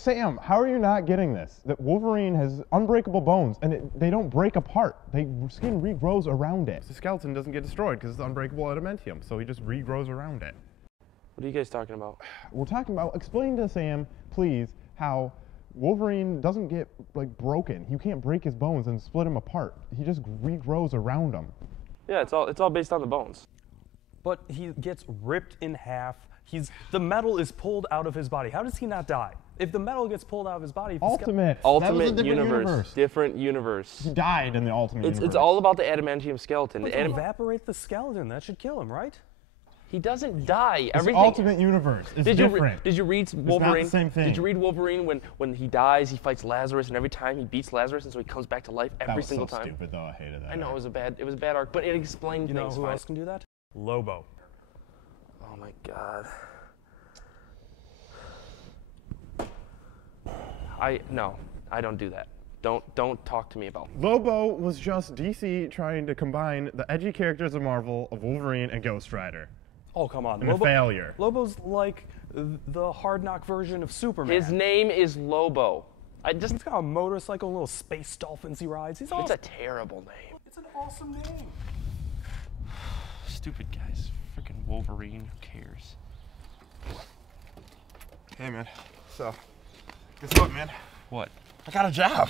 Sam, how are you not getting this? That Wolverine has unbreakable bones, and they don't break apart. Skin regrows around it. The skeleton doesn't get destroyed because it's unbreakable adamantium, so he just regrows around it. What are you guys talking about? We're talking about, explain to Sam, please, how Wolverine doesn't get, like, broken. You can't break his bones and split him apart. He just regrows around them. Yeah, it's all based on the bones. But he gets ripped in half. The metal is pulled out of his body. How does he not die? If the metal gets pulled out of his body... Ultimate universe. Different universe. He died in the Ultimate Universe. It's all about the adamantium skeleton. But to evaporate the skeleton, that should kill him, right? He doesn't die. It's Ultimate Universe. It's different. Did you read Wolverine? It's not the same thing. Did you read Wolverine when he dies, he fights Lazarus, and every time he beats Lazarus, and so he comes back to life every single time? That was so stupid, though. I hated that. I know, it was a bad arc, but it explained things. You know who else can do that? Lobo. Oh my God. No, I don't do that. Don't talk to me about it. Lobo was just DC trying to combine the edgy characters of Marvel of Wolverine and Ghost Rider. Oh, come on. And a failure. Lobo's like the hard knock version of Superman. His name is Lobo. He's got a motorcycle, little space dolphins he rides. He's awesome. It's a terrible name. It's an awesome name. Stupid guys. Freaking Wolverine. Who cares? Hey, man. So, guess what, man? What? I got a job.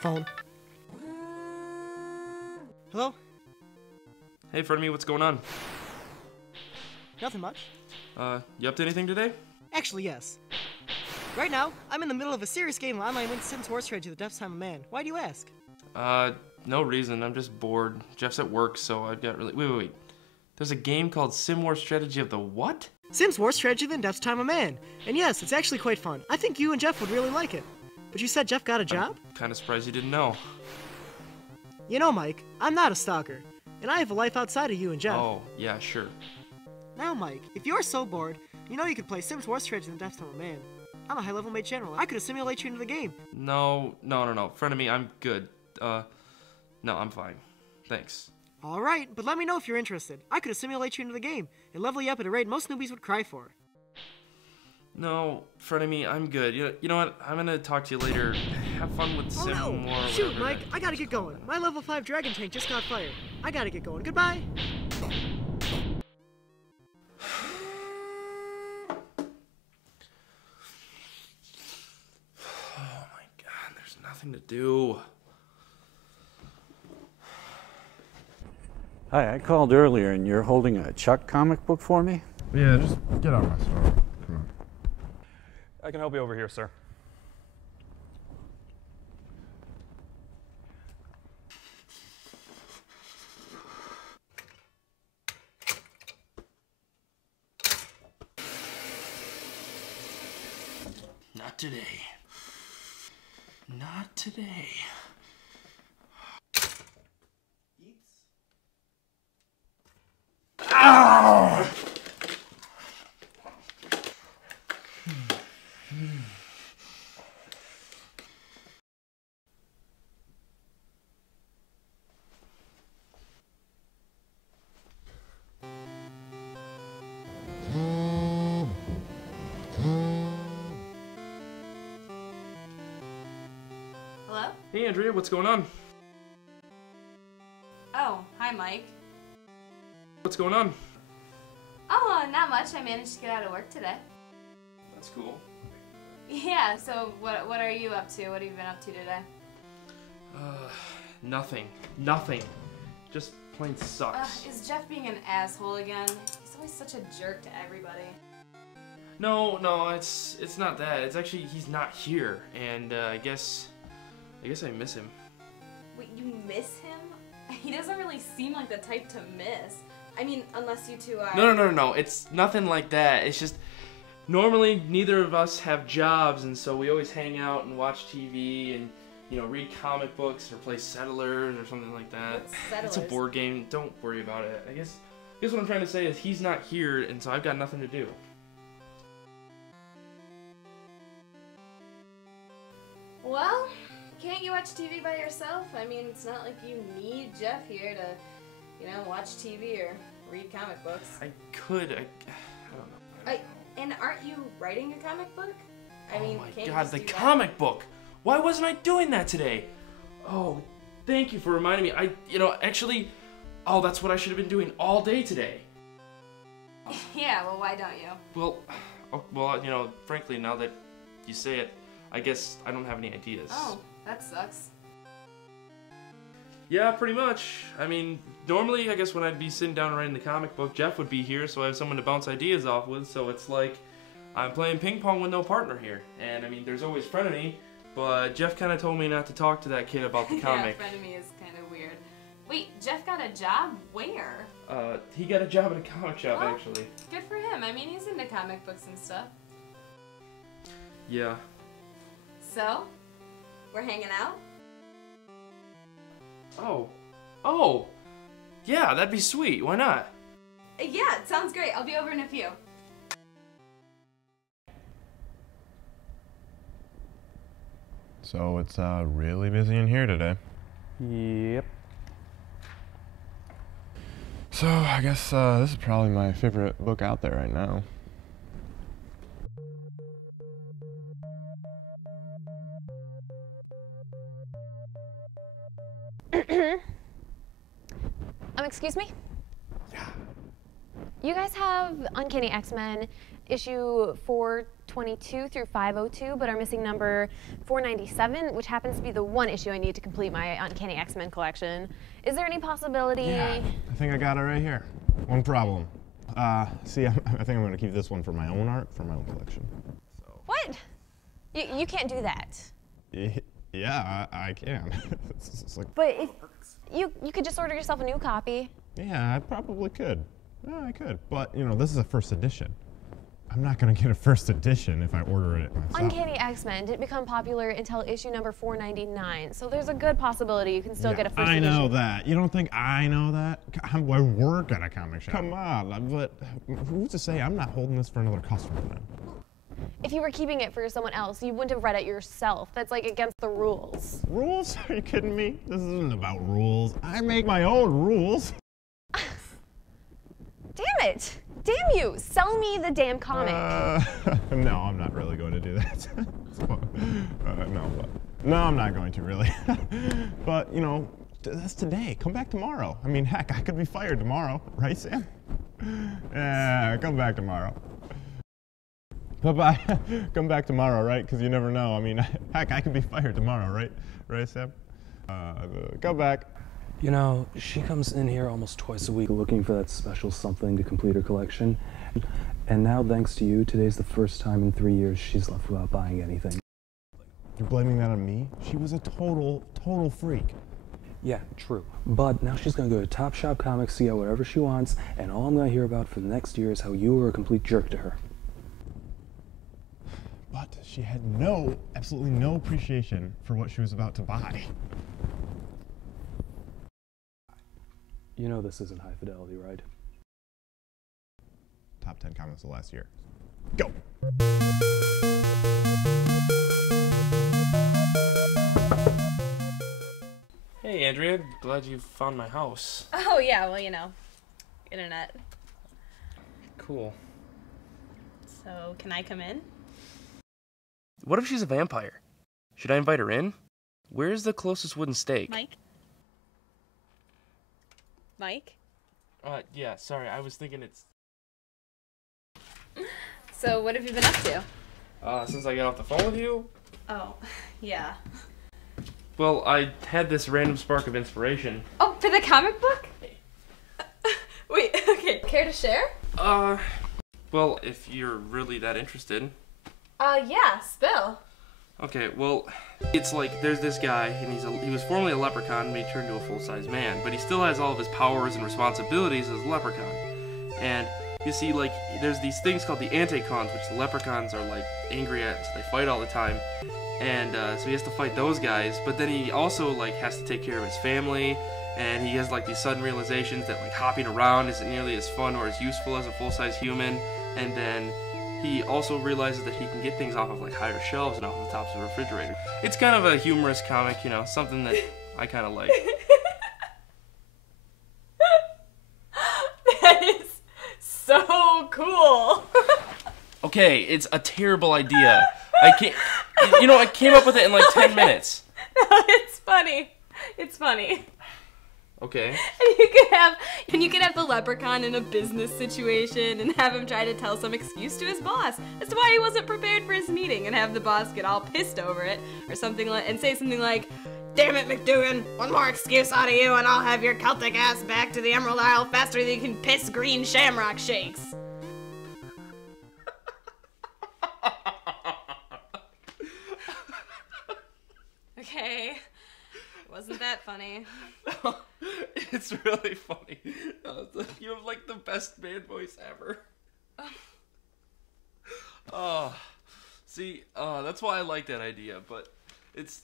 Phone. Hello? Hey, Frenemy, what's going on? Nothing much. You up to anything today? Actually, yes. Right now, I'm in the middle of a serious game of online Win Sims Horse Trade to the Depths Time of Man. Why do you ask? No reason. I'm just bored. Jeff's at work, so I've got really... Wait. There's a game called Sim War Strategy of the what? Sims War Strategy of the Depths Time of Man. And yes, it's actually quite fun. I think you and Jeff would really like it. But you said Jeff got a job? I'm kind of surprised you didn't know. You know, Mike, I'm not a stalker. And I have a life outside of you and Jeff. Oh, yeah, sure. Now, Mike, if you're so bored, you know you could play Sims War Strategy in the Depths Time of Man. I'm a high-level mage general. I could assimilate you into the game. No. Frenemy, I'm good. No, I'm fine. Thanks. Alright, but let me know if you're interested. I could assimilate you into the game and level you up at a rate most newbies would cry for. No, Frenemy, I'm good. You know what? I'm gonna talk to you later. Have fun with Sim Oh War. no! Shoot, Mike, I gotta get going. My level 5 dragon tank just got fired. I gotta get going. Goodbye! Oh my God, there's nothing to do. Hi, I called earlier and you're holding a Chuck comic book for me? Yeah, just get out of my store. Come on. I can help you over here, sir. Not today. Not today. Ow! Hello? Hey, Andrea, what's going on? Oh, hi, Mike. What's going on? not much. I managed to get out of work today. That's cool. Yeah, so what are you up to? What have you been up to today? Nothing. Nothing. Just plain sucks. Is Jeff being an asshole again? He's always such a jerk to everybody. No, it's not that. It's actually he's not here, and I guess I miss him. Wait, you miss him? He doesn't really seem like the type to miss. I mean, unless you two are... No. It's nothing like that. It's just, normally neither of us have jobs, and so we always hang out and watch TV and, you know, read comic books or play Settlers or something like that. What's Settlers? It's a board game. Don't worry about it. I guess what I'm trying to say is he's not here, and so I've got nothing to do. Well, can't you watch TV by yourself? I mean, it's not like you need Jeff here to, you know, watch TV or read comic books. I could. I don't know. And aren't you writing a comic book? I mean, oh my can't you God, just the do that? comic book! Why wasn't I doing that today? Oh, thank you for reminding me. Actually, that's what I should have been doing all day today. Yeah, well, why don't you? Well, frankly, now that you say it, I guess I don't have any ideas. Oh, that sucks. Yeah, pretty much. I mean, normally, I guess when I'd be sitting down and writing the comic book, Jeff would be here, so I have someone to bounce ideas off with, so it's like I'm playing ping pong with no partner here. And, I mean, there's always Frenemy, but Jeff kind of told me not to talk to that kid about the comic. Yeah, Frenemy is kind of weird. Wait, Jeff got a job? Where? He got a job at a comic shop, actually. Good for him. I mean, he's into comic books and stuff. Yeah. So, we're hanging out? Oh, yeah, that'd be sweet. Why not? Yeah, it sounds great. I'll be over in a few. So it's really busy in here today. Yep. So I guess this is probably my favorite book out there right now. Excuse me? Yeah. You guys have Uncanny X-Men issue 422 through 502, but are missing number 497, which happens to be the one issue I need to complete my Uncanny X-Men collection. Is there any possibility? Yeah, I think I got it right here. One problem. See, I think I'm gonna keep this one for my own art, for my own collection. So. What? You can't do that. Yeah, I can. It's like, but if you could just order yourself a new copy. Yeah, I probably could. Yeah, I could. But, this is a first edition. I'm not going to get a first edition if I order it myself. Uncanny X-Men didn't become popular until issue number 499, so there's a good possibility you can still get a first edition. I know that. You don't think I know that? I work at a comic shop. Come on, but who's to say I'm not holding this for another customer then? If you were keeping it for someone else, you wouldn't have read it yourself. That's like against the rules. Rules? Are you kidding me? This isn't about rules. I make my own rules. Damn it! Damn you! Sell me the damn comic. No, I'm not really going to do that. No, I'm not going to really. But, that's today. Come back tomorrow. I mean, heck, I could be fired tomorrow. Right, Sam? Yeah, come back tomorrow. Bye-bye. Come back tomorrow, right? Because you never know. I mean, heck, I could be fired tomorrow, right? Right, Sam? Come back. She comes in here almost twice a week looking for that special something to complete her collection. And now, thanks to you, today's the first time in 3 years she's left without buying anything. You're blaming that on me? She was a total freak. Yeah, true. But now she's going to go to Top Shop Comics, see out whatever she wants, and all I'm going to hear about for the next year is how you were a complete jerk to her. But she had absolutely no appreciation for what she was about to buy. You know this isn't high fidelity, right? Top 10 comics of last year. Go! Hey, Andrea. Glad you found my house. Oh, yeah, well, internet. Cool. So, can I come in? What if she's a vampire? Should I invite her in? Where's the closest wooden stake? Mike? Mike? Yeah, sorry, I was thinking it's... So what have you been up to? Since I got off the phone with you? Oh, yeah. Well, I had this random spark of inspiration. Oh, for the comic book? Wait, okay, care to share? Well, if you're really that interested. Yeah, spill. Okay, well, it's like there's this guy, and he was formerly a leprechaun, but he turned into a full-size man, but he still has all of his powers and responsibilities as a leprechaun. And you see, like, there's these things called the anti-cons, which the leprechauns are, like, angry at, so they fight all the time. And so he has to fight those guys, but then he also, like, has to take care of his family, and he has, like, these sudden realizations that, like, hopping around isn't nearly as fun or as useful as a full-size human. And then he also realizes that he can get things off of, like, higher shelves and off the tops of the refrigerator. It's kind of a humorous comic, you know, something that I kind of like. That is so cool. Okay, it's a terrible idea. I came up with it in like 10 minutes. No, it's funny. It's funny. Okay. And you could have the leprechaun in a business situation and have him try to tell some excuse to his boss as to why he wasn't prepared for his meeting, and have the boss get all pissed over it or something like, and say something like, "Damn it, McDougan, one more excuse out of you and I'll have your Celtic ass back to the Emerald Isle faster than you can piss green shamrock shakes." Okay. Wasn't that funny? It's really funny. You have like the best man voice ever. Oh, see, that's why I like that idea, but it's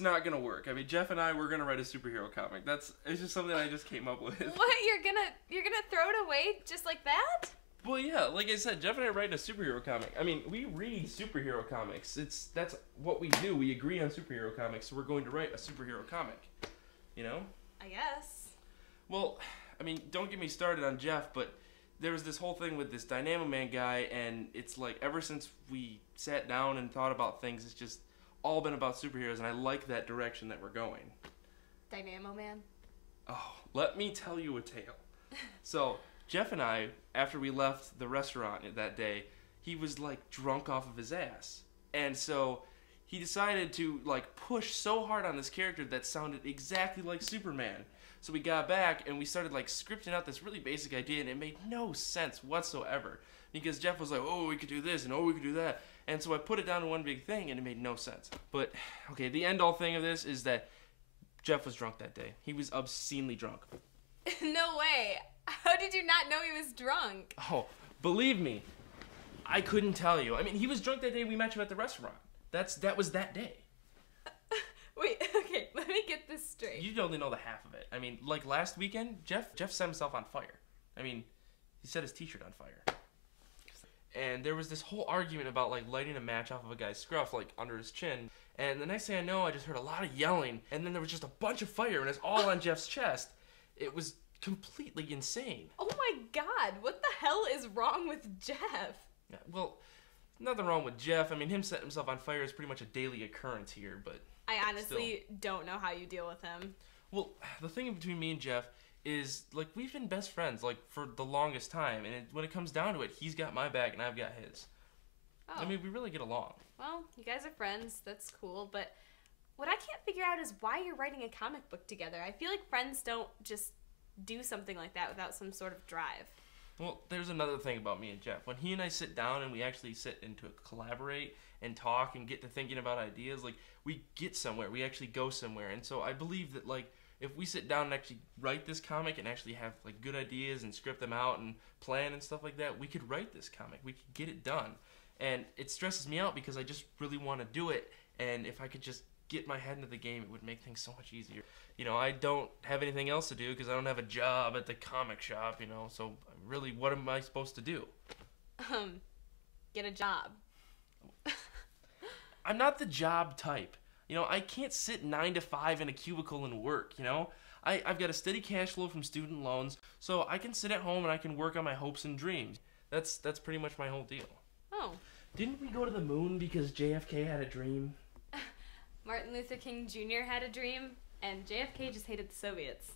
not gonna work. I mean, Jeff and I, we're gonna write a superhero comic. It's just something I just came up with. What? You're gonna throw it away just like that? Well, yeah, like I said, Jeff and I are writing a superhero comic. I mean, we read superhero comics. That's what we do. We agree on superhero comics, so we're going to write a superhero comic. You know? I guess. Well, I mean, don't get me started on Jeff, but there was this whole thing with this Dynamo Man guy, and it's like ever since we sat down and thought about things, it's just all been about superheroes, and I like that direction that we're going. Dynamo Man? Oh, let me tell you a tale. So, Jeff and I, after we left the restaurant that day, he was like drunk off of his ass. And so he decided to like push so hard on this character that sounded exactly like Superman. So we got back and we started like scripting out this really basic idea, and it made no sense whatsoever. Because Jeff was like, oh, we could do this and oh, we could do that. And so I put it down to one big thing and it made no sense. But, okay, the end all thing of this is that Jeff was drunk that day. He was obscenely drunk. No way. How did you not know he was drunk? Oh, believe me, I couldn't tell you. I mean, he was drunk that day we met him at the restaurant. That was that day. Wait, okay, let me get this straight. You only know the half of it. I mean, like last weekend, Jeff set himself on fire. I mean, he set his t-shirt on fire. And there was this whole argument about like lighting a match off of a guy's scruff, like under his chin. And the next thing I know, I just heard a lot of yelling, and then there was just a bunch of fire, and it's all on Jeff's chest. It was completely insane. Oh my god, what the hell is wrong with Jeff? Yeah, well, nothing wrong with Jeff. I mean, him setting himself on fire is pretty much a daily occurrence here, but I honestly don't know how you deal with him. Well, the thing between me and Jeff is, like, we've been best friends, like, for the longest time, and when it comes down to it, he's got my back and I've got his. Oh. I mean, we really get along. Well, you guys are friends, that's cool, but what I can't figure out is why you're writing a comic book together. I feel like friends don't just do something like that without some sort of drive. Well, there's another thing about me and Jeff. When he and I sit down and we actually sit and to collaborate and talk and get to thinking about ideas, like, we get somewhere. We actually go somewhere. And so I believe that, like, if we sit down and actually write this comic and actually have, like, good ideas and script them out and plan and stuff like that, we could write this comic. We could get it done. And it stresses me out because I just really want to do it. And if I could just get my head into the game, it would make things so much easier. You know, I don't have anything else to do because I don't have a job at the comic shop, you know, so really, what am I supposed to do? Get a job. I'm not the job type. You know, I can't sit 9 to 5 in a cubicle and work, you know? I've got a steady cash flow from student loans, so I can sit at home and I can work on my hopes and dreams. That's pretty much my whole deal. Oh. Didn't we go to the moon because JFK had a dream? Martin Luther King Jr. had a dream, and JFK just hated the Soviets.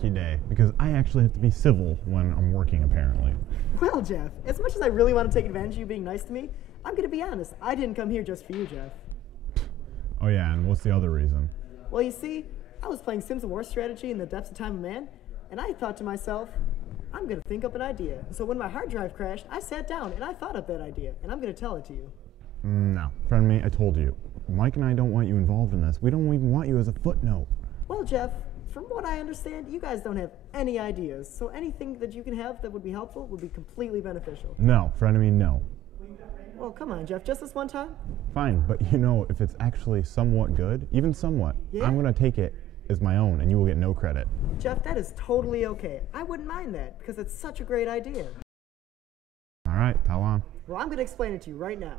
lucky day, because I actually have to be civil when I'm working, apparently. Well, Jeff, as much as I really want to take advantage of you being nice to me, I'm going to be honest. I didn't come here just for you, Jeff. Oh yeah, and what's the other reason? Well, you see, I was playing Sims War Strategy in the depths of time of man, and I thought to myself, I'm going to think up an idea. So when my hard drive crashed, I sat down and I thought up that idea, and I'm going to tell it to you. No, Frenemy, I told you. Mike and I don't want you involved in this. We don't even want you as a footnote. Well, Jeff, from what I understand, you guys don't have any ideas, so anything that you can have that would be helpful would be completely beneficial. No, Frenemy, no. Well, come on, Jeff, just this one time? Fine, but you know, if it's actually somewhat good, even somewhat, Yeah? I'm going to take it as my own, and you will get no credit. Jeff, that is totally okay. I wouldn't mind that, because it's such a great idea. All right, tell on. Well, I'm going to explain it to you right now.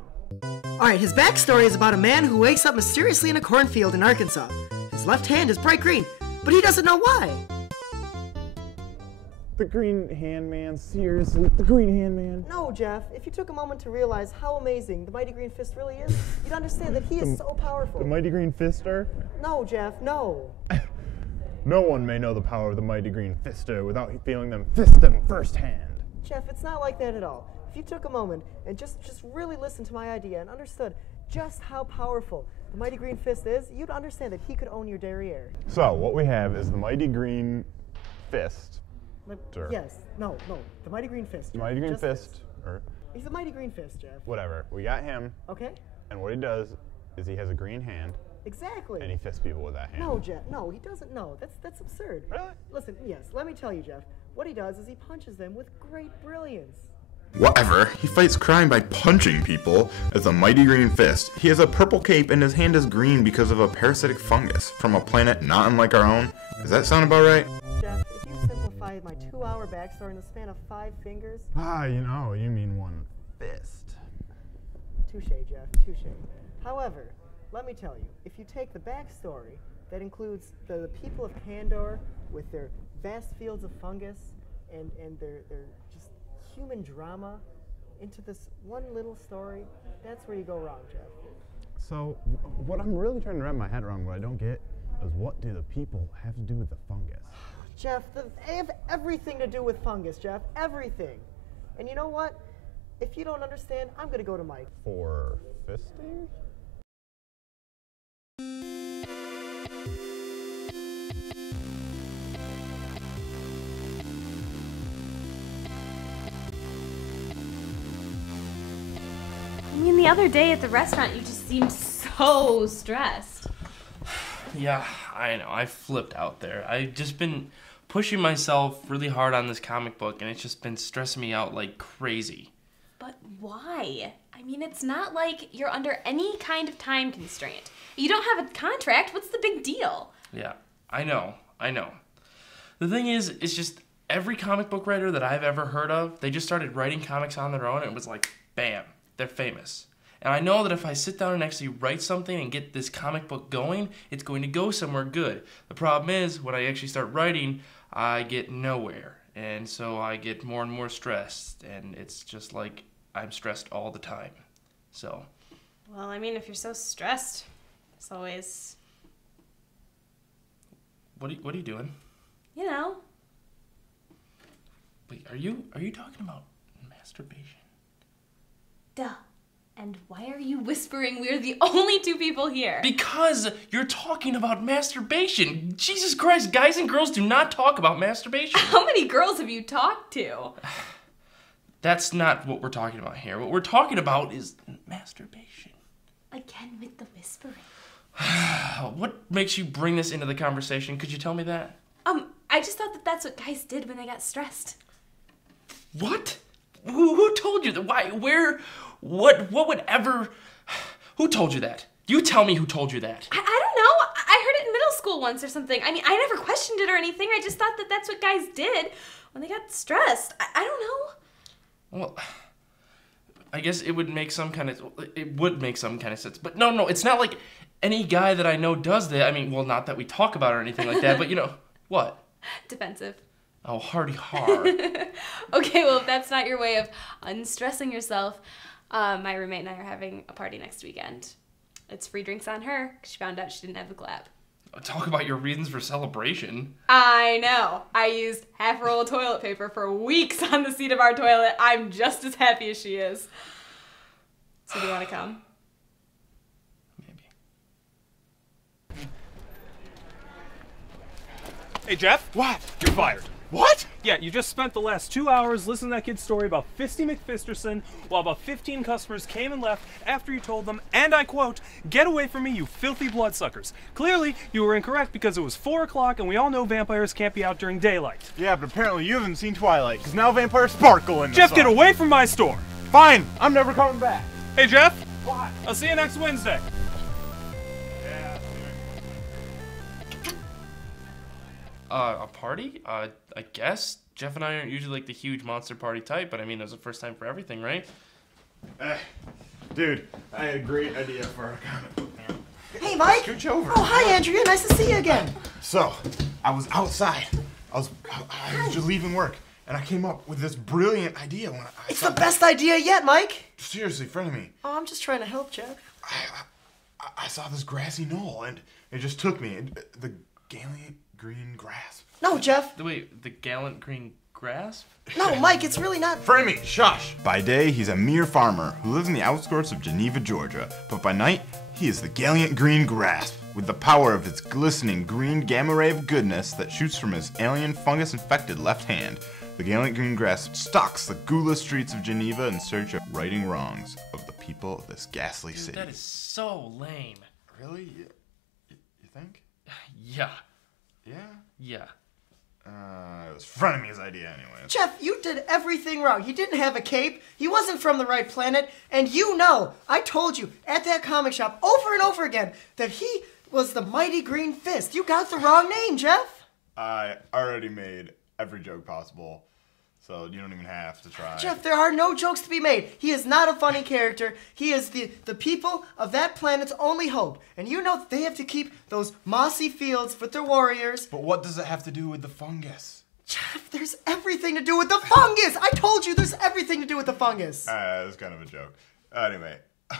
Alright, his backstory is about a man who wakes up mysteriously in a cornfield in Arkansas. His left hand is bright green, but he doesn't know why. The Green Hand Man, seriously, the Green Hand Man. No, Jeff, if you took a moment to realize how amazing the Mighty Green Fist really is, you'd understand that he is so powerful. The Mighty Green Fister? No, Jeff, no. No one may know the power of the Mighty Green Fister without feeling them fist them firsthand. Jeff, it's not like that at all. If you took a moment and just really listened to my idea and understood just how powerful the Mighty Green Fist is, you'd understand that he could own your derriere. So, what we have is the Mighty Green Fist. Yes, no, the Mighty Green Fist. The Mighty Green Just Fist, this. or He's the Mighty Green Fist, Jeff. whatever. We got him, Okay? and what he does is he has a green hand, Exactly. and he fists people with that hand. No, Jeff, no, he doesn't know. That's absurd. Really? Listen, yes, let me tell you, Jeff. What he does is he punches them with great brilliance. Whatever, he fights crime by punching people as a Mighty Green Fist. He has a purple cape and his hand is green because of a parasitic fungus from a planet not unlike our own. Does that sound about right? Jeff, if you simplify my 2-hour backstory in the span of 5 fingers, Ah, you mean one fist. touche, Jeff, touche. However, let me tell you, if you take the backstory that includes the people of Kandor with their vast fields of fungus and their just human drama into this one little story, that's where you go wrong, Jeff. So, what I'm really trying to wrap my head around, what I don't get, is what do the people have to do with the fungus? Jeff, they have everything to do with fungus, Jeff, everything. And you know what? If you don't understand, I'm going to go to Mike. For fisting? I mean, the other day at the restaurant, you just seemed so stressed. Yeah, I know. I flipped out there. I've just been pushing myself really hard on this comic book, and it's just been stressing me out like crazy. But why? I mean, it's not like you're under any kind of time constraint. You don't have a contract. What's the big deal? Yeah, I know. The thing is, it's just every comic book writer that I've ever heard of, they just started writing comics on their own, and it was like, bam, they're famous. And I know that if I sit down and actually write something and get this comic book going, it's going to go somewhere good. The problem is, when I actually start writing, I get nowhere. And so I get more and more stressed, and it's just like I'm stressed all the time. So. Well, I mean, if you're so stressed, it's always, What are you doing? you know. Wait, are you talking about masturbation? Duh. And why are you whispering we're the only 2 people here? Because you're talking about masturbation. Jesus Christ, guys and girls do not talk about masturbation. How many girls have you talked to? That's not what we're talking about here. What we're talking about is masturbation. Again with the whispering. What makes you bring this into the conversation? Could you tell me that? I just thought that that's what guys did when they got stressed. What? Who told you that? Why? Where? What would ever... Who told you that? You tell me who told you that. I don't know. I heard it in middle school once or something. I mean, I never questioned it or anything. I just thought that that's what guys did when they got stressed. I don't know. Well, I guess it would make some kind of sense. But no, it's not like any guy that I know does that. I mean, well, not that we talk about it or anything like that, but you know, what? Defensive. Oh, hardy har. Okay, well, if that's not your way of unstressing yourself, my roommate and I are having a party next weekend. It's free drinks on her, because she found out she didn't have the clap. Talk about your reasons for celebration. I know. I used half a roll of toilet paper for weeks on the seat of our toilet. I'm just as happy as she is. So do you want to come? Maybe. Hey, Jeff. What? You're fired. What? Yeah, you just spent the last 2 hours listening to that kid's story about Fisty McFisterson while about 15 customers came and left after you told them, and I quote, "Get away from me, you filthy bloodsuckers." Clearly, you were incorrect because it was 4 o'clock and we all know vampires can't be out during daylight. Yeah, but apparently you haven't seen Twilight, because now vampires sparkle in the Jeff, sun. get away from my store. Fine, I'm never coming back. Hey, Jeff. What? I'll see you next Wednesday. A party? I guess. Jeff and I aren't usually like the huge monster party type, but I mean, it was the first time for everything, right? Dude, I had a great idea for our comic book now. Hey, Mike! Scooch over. Oh, hi, Andrea. Nice to see you again. So, I was outside. I was just leaving work, and I came up with this brilliant idea when It's the best idea yet, Mike. Seriously, Frenemy. Oh, I'm just trying to help, Jeff. I saw this grassy knoll, and it just took me. The gallant green grasp. No, Jeff. Wait, the gallant green grasp? No, Mike, it's really not. Frenemy, shush! By day, he's a mere farmer who lives in the outskirts of Geneva, Georgia, but by night, he is the gallant green grasp, with the power of its glistening green gamma ray of goodness that shoots from his alien fungus-infected left hand. The gallant green grasp stalks the ghoulish streets of Geneva in search of righting wrongs of the people of this ghastly city. That is so lame. Really? You think? Yeah. Yeah? Yeah. It was Frenemy's idea anyway. Jeff, you did everything wrong. He didn't have a cape. He wasn't from the right planet. And you know, I told you at that comic shop over and over again that he was the Mighty Green Fist. You got the wrong name, Jeff. I already made every joke possible, so you don't even have to try. Jeff, there are no jokes to be made. He is not a funny character. He is the people of that planet's only hope. And you know that they have to keep those mossy fields with their warriors. But what does it have to do with the fungus? Jeff, there's everything to do with the fungus. I told you there's everything to do with the fungus. It's kind of a joke. Anyway,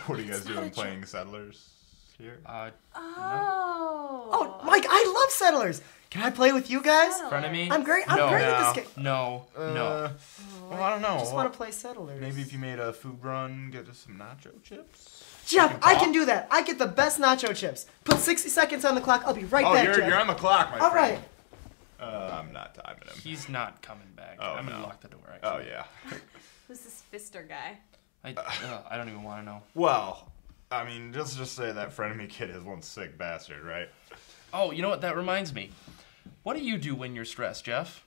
what are you guys It's not doing a joke. playing Settlers here? Oh, Mike, I love Settlers. Can I play with you guys? Frenemy? I'm great at this game. No. Well, I don't know. I just want to play Settlers. Maybe if you made a food run, get us some nacho chips? Jeff, I can do that. I get the best nacho chips. Put 60 seconds on the clock. I'll be right back, Jeff. You're on the clock, my friend. All right. I'm not timing him. He's not coming back. Oh, I'm gonna no. lock the door, actually. Oh, yeah. Who's this Fister guy? I don't even want to know. Well, I mean, let's just say that Frenemy kid is one sick bastard, right? Oh, you know what? That reminds me. What do you do when you're stressed, Jeff?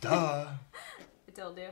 Duh. I told you.